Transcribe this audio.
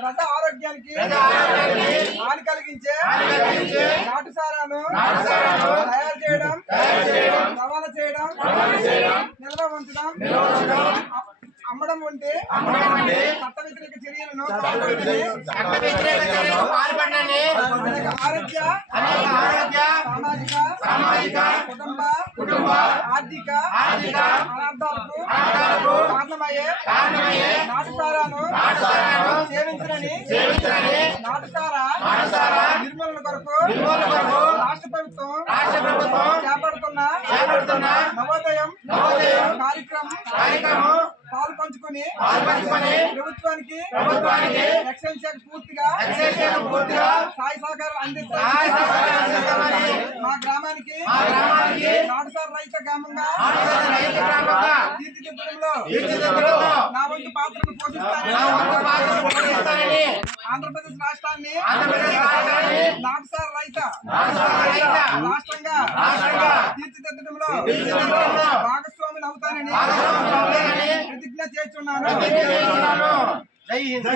ప్రజా ఆరోగ్యానికి హాని కలిగించే నాటు సారాను తయారు చేయడం రవాణా చేయడం నిల్వ ఉంచడం అమ్మడం వంటి చట్ట వ్యతిరేక చర్యలను ఆరోగ్య సామాజిక కుటుంబ ఆర్థిక అనర్థాలకు కారణమయ్యే నాటుసారాను సేవించరని నాటుసారా నిర్మూలన కొరకు రాష్ట్ర ప్రభుత్వం చేపడుతున్న నవోదయం కార్యక్రమం పాలు పంచుకొని ప్రభుత్వానికి ఎక్సైజ్ శాఖ పూర్తిగా సాయి సహకారం అందిస్తామని మా గ్రామానికి నాటుసార రైత గ్రామంగా తీర్చిదిద్దడంలో నా వంతు పాత్రను పోషిస్తానని ఆంధ్రప్రదేశ్ రాష్ట్రాన్ని నాటుసార రైత రాష్ట్రంగా తీర్చిదిద్దడంలో భాగస్వామిని అవుతానని ప్రతిజ్ఞ చేస్తున్నాను. జై హింద్.